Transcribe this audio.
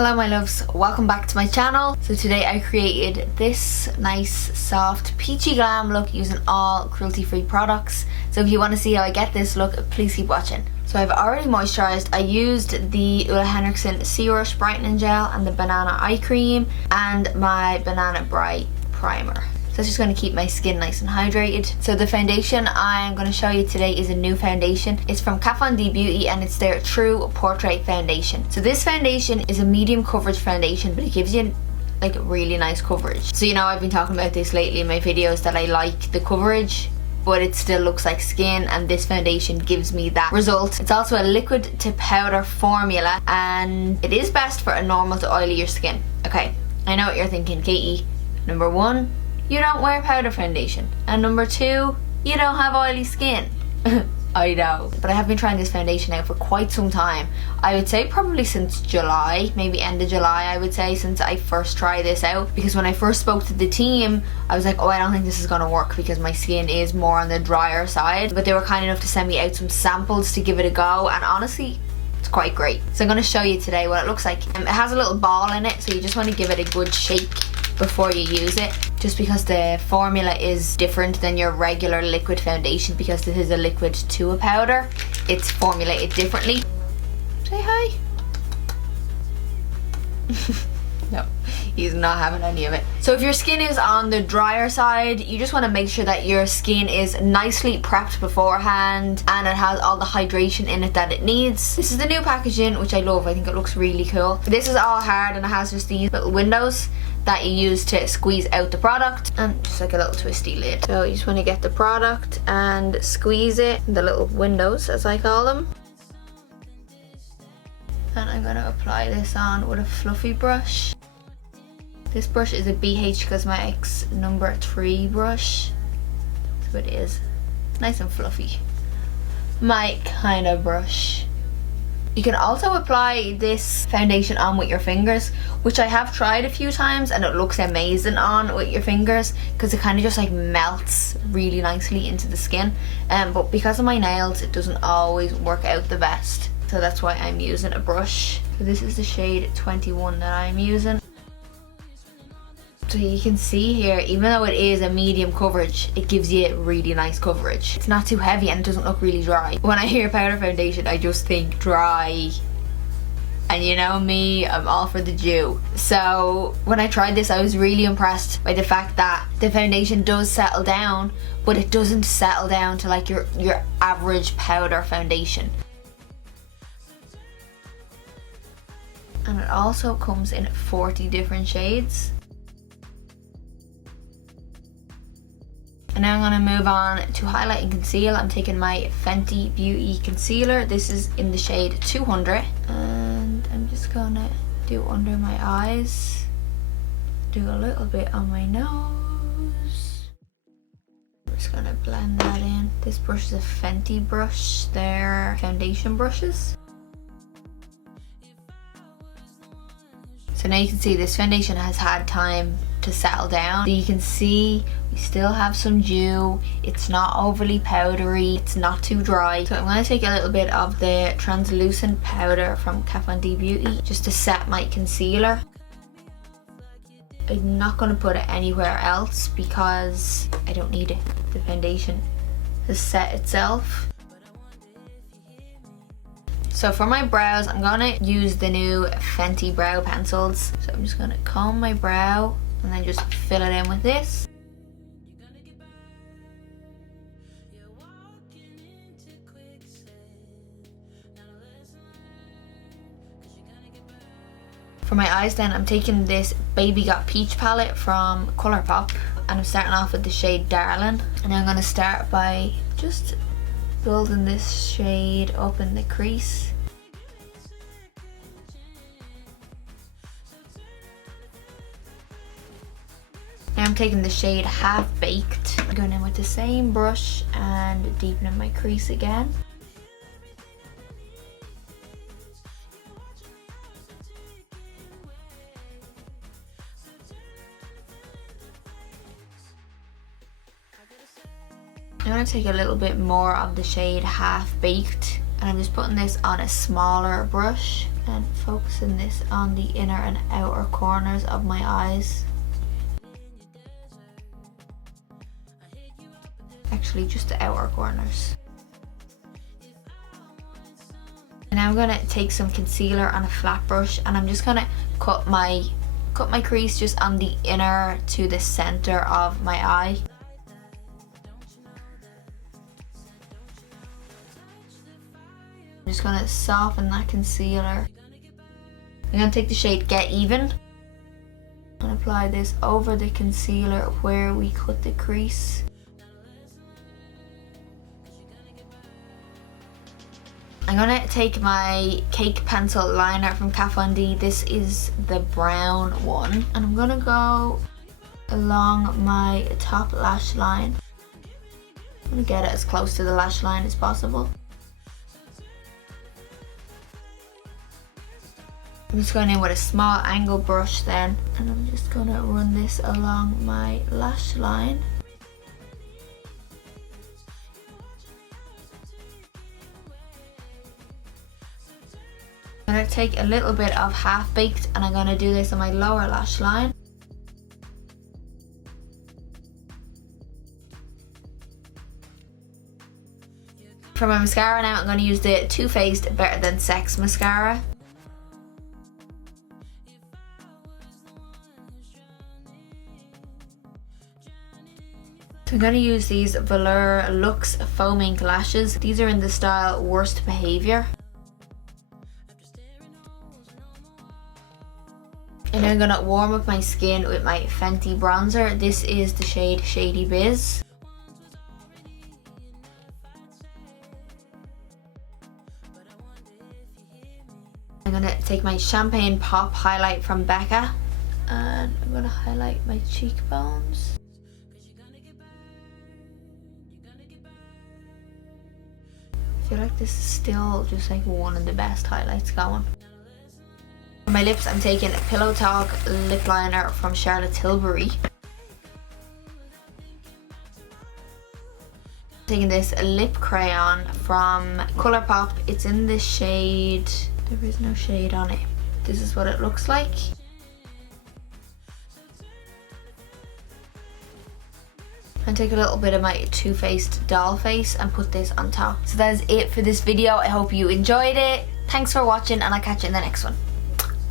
Hello my loves, welcome back to my channel. So today I created this nice soft peachy glam look using all cruelty free products. So if you want to see how I get this look, please keep watching. So I've already moisturised. I used the Ole Henriksen Sea Rush Brightening Gel and the Banana Eye Cream and my Banana Bright Primer. So it's just going to keep my skin nice and hydrated. So the foundation I'm going to show you today is a new foundation. It's from KatVonD Beauty and it's their True Portrait foundation. So this foundation is a medium coverage foundation, but it gives you like really nice coverage. So you know, I've been talking about this lately in my videos that I like the coverage, but it still looks like skin, and this foundation gives me that result. It's also a liquid to powder formula and it is best for a normal to oilier skin. Okay, I know what you're thinking, Katie. Number one, you don't wear powder foundation, and number two, you don't have oily skin. I know, but I have been trying this foundation out for quite some time. I would say probably since July, maybe end of July I would say, since I first tried this out. Because when I first spoke to the team, I was like, oh, I don't think this is gonna work because my skin is more on the drier side. But they were kind enough to send me out some samples to give it a go, and honestly, it's quite great. So I'm gonna show you today what it looks like. It has a little ball in it, so you just want to give it a good shake before you use it, just because the formula is different than your regular liquid foundation. Because this is a liquid to a powder, it's formulated differently. Say hi. No, he's not having any of it. So if your skin is on the drier side, you just want to make sure that your skin is nicely prepped beforehand and it has all the hydration in it that it needs. This is the new packaging, which I love. I think it looks really cool. This is all hard and it has just these little windows that you use to squeeze out the product, and just like a little twisty lid. So you just want to get the product and squeeze it in the little windows, as I call them. And I'm going to apply this on with a fluffy brush. This brush is a BH Cosmetics number 3 brush, so it is nice and fluffy. My kind of brush. You can also apply this foundation on with your fingers, which I have tried a few times, and it looks amazing on with your fingers because it kind of just like melts really nicely into the skin. But because of my nails, it doesn't always work out the best. So that's why I'm using a brush. So this is the shade 21 that I'm using. So you can see here, even though it is a medium coverage, it gives you really nice coverage. It's not too heavy and it doesn't look really dry. When I hear powder foundation, I just think dry. And you know me, I'm all for the dew. So when I tried this, I was really impressed by the fact that the foundation does settle down, but it doesn't settle down to like your average powder foundation. And it also comes in 40 different shades. And now I'm going to move on to highlight and conceal. I'm taking my Fenty Beauty Concealer. This is in the shade 200. And I'm just going to do under my eyes. Do a little bit on my nose. I'm just going to blend that in. This brush is a Fenty brush. They're foundation brushes. So now you can see this foundation has had time to settle down. So you can see we still have some dew. It's not overly powdery. It's not too dry. So I'm going to take a little bit of the translucent powder from KatVonD Beauty just to set my concealer. I'm not going to put it anywhere else because I don't need it. The foundation has set itself. So for my brows, I'm going to use the new Fenty brow pencils. So I'm just going to comb my brow and then just fill it in with this. For my eyes then, I'm taking this Baby Got Peach palette from Colourpop, and I'm starting off with the shade Darling. And I'm going to start by just building this shade up in the crease. Now I'm taking the shade Half Baked. I'm going in with the same brush and deepening my crease again. I'm going to take a little bit more of the shade Half Baked, and I'm just putting this on a smaller brush And focusing this on the inner and outer corners of my eyes. Actually, just the outer corners. And now I'm gonna take some concealer on a flat brush, and I'm just gonna cut my crease just on the inner to the center of my eye. I'm just gonna soften that concealer. I'm gonna take the shade Get Even and apply this over the concealer where we cut the crease. I'm gonna take my cake pencil liner from KatVonD. This is the brown one, and I'm gonna go along my top lash line. I'm gonna get it as close to the lash line as possible. I'm just going in with a small angle brush then, and I'm just gonna run this along my lash line. I'm going to take a little bit of Half Baked, and I'm going to do this on my lower lash line. For my mascara now, I'm going to use the Too Faced Better Than Sex mascara. So I'm going to use these Velour Luxe Foam Ink lashes. These are in the style Worst Behaviour. And I'm gonna warm up my skin with my Fenty bronzer. This is the shade Shady Biz. I'm gonna take my Champagne Pop highlight from Becca, and I'm gonna highlight my cheekbones. I feel like this is still just like one of the best highlights going. For my lips, I'm taking a Pillow Talk lip liner from Tilbury. Taking this lip crayon from Colourpop. It's in the shade, there is no shade on it. This is what it looks like. And take a little bit of my Too Faced doll face and put this on top. So that is it for this video. I hope you enjoyed it. Thanks for watching, and I'll catch you in the next one.